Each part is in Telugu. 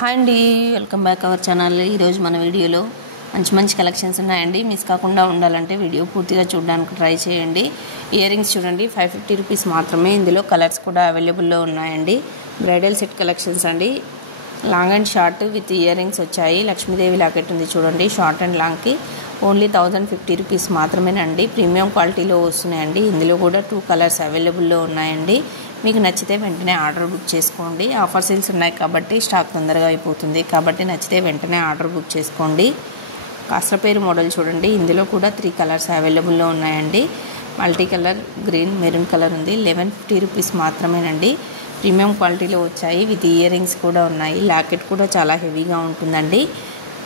హాయ్ అండి, వెల్కమ్ బ్యాక్ అవర్ ఛానల్. ఈరోజు మన వీడియోలో మంచి కలెక్షన్స్ ఉన్నాయండి. మిస్ కాకుండా ఉండాలంటే వీడియో పూర్తిగా చూడడానికి ట్రై చేయండి. ఇయర్ రింగ్స్ చూడండి, 550 రూపీస్ మాత్రమే. ఇందులో కలర్స్ కూడా అవైలబుల్లో ఉన్నాయండి. బ్రైడల్ సెట్ కలెక్షన్స్ అండి. Long and short with earrings వచ్చాయి. లక్ష్మీదేవి లాకెట్ ఉంది చూడండి, షార్ట్ అండ్ లాంగ్కి ఓన్లీ 1050 రూపీస్ మాత్రమేనండి. ప్రీమియం క్వాలిటీలో వస్తున్నాయండి. ఇందులో కూడా 2 కలర్స్ అవైలబుల్లో ఉన్నాయండి. మీకు నచ్చితే వెంటనే ఆర్డర్ బుక్ చేసుకోండి. ఆఫర్ సేల్స్ ఉన్నాయి కాబట్టి స్టాక్ తొందరగా అయిపోతుంది, కాబట్టి నచ్చితే వెంటనే ఆర్డర్ బుక్ చేసుకోండి. కాస్ట్రపేరు మోడల్ చూడండి, ఇందులో కూడా 3 కలర్స్ అవైలబుల్లో ఉన్నాయండి. Multi colour, green, maroon colour ఉంది. 1150 రూపీస్ మాత్రమేనండి. ప్రీమియం క్వాలిటీలో వచ్చాయి. విత్ ఇయర్ రింగ్స్ కూడా ఉన్నాయి. లాకెట్ కూడా చాలా హెవీగా ఉంటుందండి.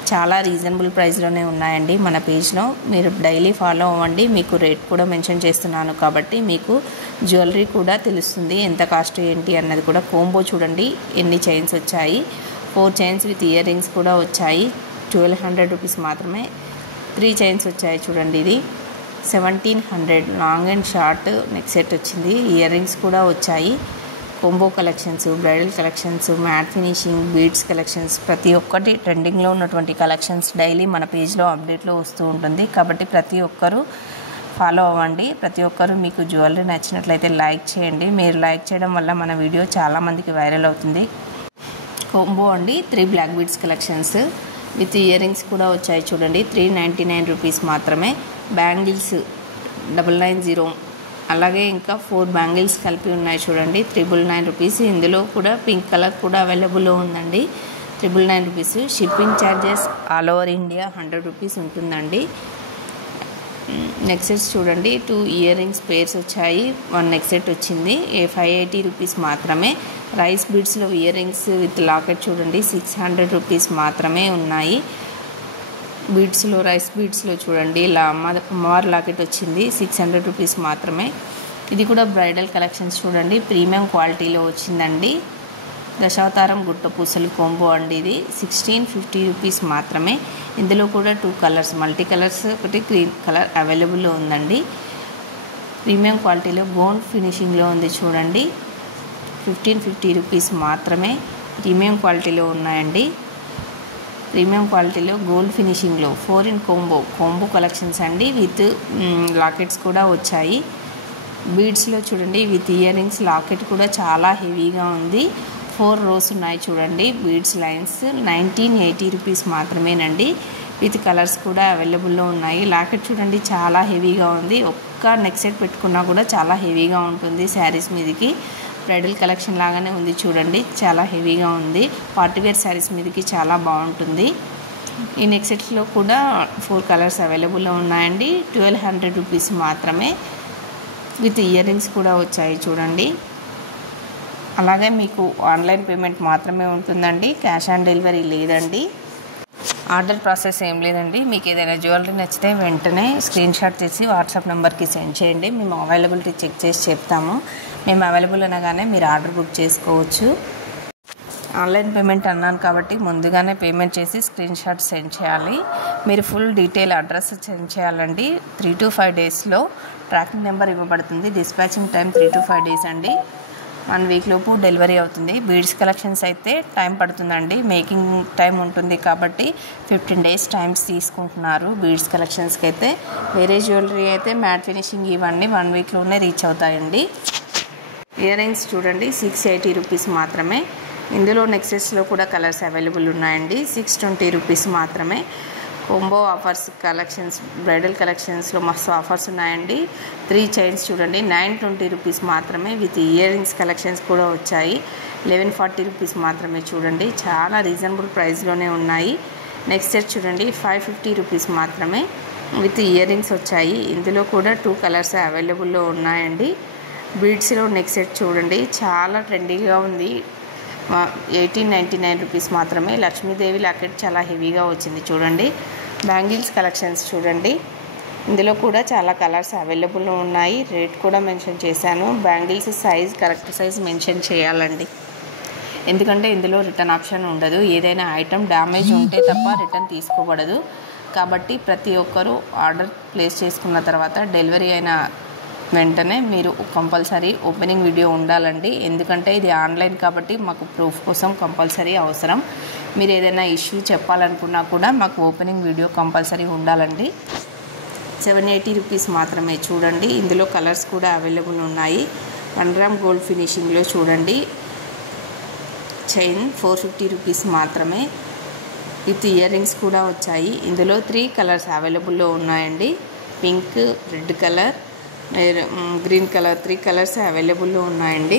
చాలా రీజనబుల్ ప్రైస్లోనే ఉన్నాయండి. మన పేజ్లో మీరు డైలీ ఫాలో అవ్వండి. మీకు రేట్ కూడా మెన్షన్ చేస్తున్నాను కాబట్టి మీకు జ్యువెలరీ కూడా తెలుస్తుంది, ఎంత కాస్ట్ ఏంటి అన్నది కూడా. కోంబో చూడండి ఎన్ని చైన్స్ వచ్చాయి. 4 చైన్స్ విత్ ఇయర్ రింగ్స్ కూడా వచ్చాయి. 1200 రూపీస్ మాత్రమే. 3 చైన్స్ వచ్చాయి చూడండి. ఇది 1700. Long and short neck set వచ్చింది. ఇయర్ రింగ్స్ కూడా వచ్చాయి. Combo collections, bridal collections, matte finishing, beads collections, ప్రతి ఒక్కటి ట్రెండింగ్లో ఉన్నటువంటి కలెక్షన్స్ డైలీ మన పేజ్లో అప్డేట్లో వస్తూ ఉంటుంది. కాబట్టి ప్రతి ఒక్కరూ ఫాలో అవ్వండి. ప్రతి ఒక్కరూ మీకు జ్యువెలరీ నచ్చినట్లయితే లైక్ చేయండి. మీరు లైక్ చేయడం వల్ల మన వీడియో చాలామందికి వైరల్ అవుతుంది. కోంబో అండి. 3 black beads collections with earrings కూడా వచ్చాయి చూడండి. 399 రూపీస్ మాత్రమే. బ్యాంగిల్స్ 990. అలాగే ఇంకా 4 బ్యాంగిల్స్ కలిపి ఉన్నాయి చూడండి. 999 రూపీస్. ఇందులో కూడా పింక్ కలర్ కూడా అవైలబుల్లో ఉందండి. 999 rupees. Shipping charges all over India 100 rupees ఉంటుందండి. నెక్ సెట్స్ చూడండి, 2 ఇయర్ రింగ్స్ పేర్స్ వచ్చాయి. 1 నెక్ సెట్ వచ్చింది. 580 రూపీస్ మాత్రమే. రైస్ బీడ్స్లో ఇయర్ రింగ్స్ విత్ లాకెట్ చూడండి, 600 రూపీస్ మాత్రమే ఉన్నాయి. బీడ్స్లో, రైస్ బీడ్స్లో చూడండి, ఇలా అమ్మవారి లాకెట్ వచ్చింది, 600 రూపీస్ మాత్రమే. ఇది కూడా బ్రైడల్ కలెక్షన్స్ చూడండి, ప్రీమియం క్వాలిటీలో వచ్చిందండి. దశావతారం గుట్ట పూసలు కోంబో అండి. ఇది 1650 రూపీస్ మాత్రమే. ఇందులో కూడా 2 కలర్స్, మల్టీ కలర్స్, ఒకటి గ్రీన్ కలర్ అవైలబుల్లో ఉందండి. ప్రీమియం క్వాలిటీలో గోల్డ్ ఫినిషింగ్లో ఉంది చూడండి. 1550 రూపీస్ మాత్రమే. ప్రీమియం క్వాలిటీలో ఉన్నాయండి. ప్రీమియం క్వాలిటీలో గోల్డ్ ఫినిషింగ్లో 4 in కోంబో కలెక్షన్స్ అండి. విత్ లాకెట్స్ కూడా వచ్చాయి. బీడ్స్లో చూడండి విత్ ఇయర్ రింగ్స్, లాకెట్ కూడా చాలా హెవీగా ఉంది. 4 rows ఉన్నాయి చూడండి. బీడ్స్ లైన్స్ 1980 రూపీస్ మాత్రమేనండి. విత్ కలర్స్ కూడా అవైలబుల్లో ఉన్నాయి. లాకెట్ చూడండి చాలా హెవీగా ఉంది. ఒక్క నెక్ సెట్ పెట్టుకున్నా కూడా చాలా హెవీగా ఉంటుంది శారీస్ మీదకి. బ్రైడల్ కలెక్షన్ లాగానే ఉంది చూడండి, చాలా హెవీగా ఉంది. పార్టీవేర్ శారీస్ మీదకి చాలా బాగుంటుంది. ఈ నెక్ సెట్స్లో కూడా 4 కలర్స్ అవైలబుల్లో ఉన్నాయండి. 1200 రూపీస్ మాత్రమే. విత్ ఇయర్ రింగ్స్ కూడా వచ్చాయి చూడండి. అలాగే మీకు ఆన్లైన్ పేమెంట్ మాత్రమే ఉంటుందండి. క్యాష్ ఆన్ డెలివరీ లేదండి. ఆర్డర్ ప్రాసెస్ ఏం లేదండి. మీకు ఏదైనా జ్యువెలరీ నచ్చితే వెంటనే స్క్రీన్ షాట్ తీసి వాట్సాప్ నెంబర్కి సెండ్ చేయండి. మేము అవైలబిలిటీ చెక్ చేసి చెప్తాము. మేము అవైలబుల్ అనగానే మీరు ఆర్డర్ బుక్ చేసుకోవచ్చు. ఆన్లైన్ పేమెంట్ అన్నాను కాబట్టి ముందుగానే పేమెంట్ చేసి స్క్రీన్ షాట్ సెండ్ చేయాలి. మీరు ఫుల్ డీటెయిల్ అడ్రస్ సెండ్ చేయాలండి. 3 to 5 డేస్లో ట్రాకింగ్ నెంబర్ ఇవ్వబడుతుంది. డిస్పాచింగ్ టైం 3 to 5 డేస్ అండి. 1 వీక్ లోపు డెలివరీ అవుతుంది. బీడ్స్ కలెక్షన్స్ అయితే టైం పడుతుందండి, మేకింగ్ టైం ఉంటుంది కాబట్టి 15 డేస్ టైమ్స్ తీసుకుంటున్నారు బీడ్స్ కలెక్షన్స్కి అయితే. వేరే జ్యువెలరీ అయితే మ్యాట్ ఫినిషింగ్ ఇవన్నీ 1 వీక్లోనే రీచ్ అవుతాయండి. ఇయర్ రింగ్స్ చూడండి, 680 రూపీస్ మాత్రమే. ఇందులో నెక్సెస్లో కూడా కలర్స్ అవైలబుల్ ఉన్నాయండి. 620 రూపీస్ మాత్రమే. కోంబో ఆఫర్స్ కలెక్షన్స్, బ్రైడల్ కలెక్షన్స్లో మస్తు ఆఫర్స్ ఉన్నాయండి. 3 చైన్స్ చూడండి, 920 రూపీస్ మాత్రమే. విత్ ఇయర్ రింగ్స్ కలెక్షన్స్ కూడా వచ్చాయి. 1140 రూపీస్ మాత్రమే చూడండి, చాలా రీజనబుల్ ప్రైస్లోనే ఉన్నాయి. నెక్స్ట్ సెట్ చూడండి, 550 రూపీస్ మాత్రమే. విత్ ఇయర్ రింగ్స్ వచ్చాయి. ఇందులో కూడా 2 కలర్స్ అవైలబుల్లో ఉన్నాయండి. బీడ్స్లో నెక్ సెట్ చూడండి, చాలా ట్రెండీగా ఉంది. 1899 రూపీస్ మాత్రమే. లక్ష్మీదేవి లాకెట్ చాలా హెవీగా వచ్చింది చూడండి. బ్యాంగిల్స్ కలెక్షన్స్ చూడండి, ఇందులో కూడా చాలా కలర్స్ అవైలబుల్లో ఉన్నాయి. రేట్ కూడా మెన్షన్ చేశాను. Bangles size correct size mention చేయాలండి, ఎందుకంటే ఇందులో రిటర్న్ ఆప్షన్ ఉండదు. ఏదైనా ఐటమ్ డ్యామేజ్ ఉంటే తప్ప రిటర్న్ తీసుకోబడదు. కాబట్టి ప్రతి ఒక్కరూ ఆర్డర్ ప్లేస్ చేసుకున్న తర్వాత డెలివరీ అయిన వెంటనే మీరు కంపల్సరీ ఓపెనింగ్ వీడియో ఉండాలండి. ఎందుకంటే ఇది ఆన్లైన్ కాబట్టి మాకు ప్రూఫ్ కోసం కంపల్సరీ అవసరం. మీరు ఏదైనా ఇష్యూ చెప్పాలనుకున్నా కూడా మాకు ఓపెనింగ్ వీడియో కంపల్సరీ ఉండాలండి. 780 రూపీస్ మాత్రమే. చూడండి ఇందులో కలర్స్ కూడా అవైలబుల్ ఉన్నాయి. 1 గ్రామ్ గోల్డ్ ఫినిషింగ్లో చూడండి. చైన్ 450 రూపీస్ మాత్రమే. విత్ ఇయర్ రింగ్స్ కూడా వచ్చాయి. ఇందులో 3 కలర్స్ అవైలబుల్లో ఉన్నాయండి. Pink, red colour, green colour 3 colours అవైలబుల్లో ఉన్నాయండి.